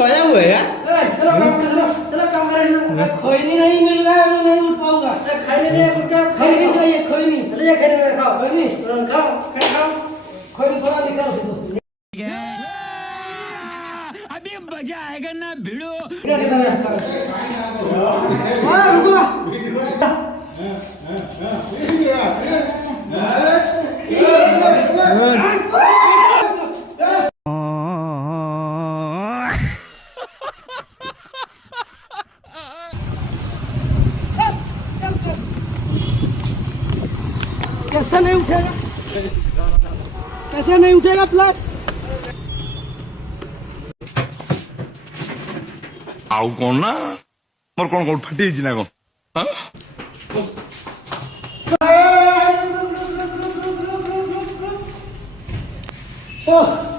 सोया हुआ है यार। चलो काम करें। खैनी नहीं मिल रहा है, मैं नहीं उठ पाऊंगा। खाने में क्या खैनी चाहिए, खैनी। ले जा खाने में खाओ। खैनी खाओ खैनी थोड़ा निकाल दो। अभी मजा आएगा ना भिड़ो। हाँ रुको। कैसे नहीं उठेगा, कैसे नहीं उठेगा प्लग? आउ कौन ना मोर कौन फाटी ना कौन ओह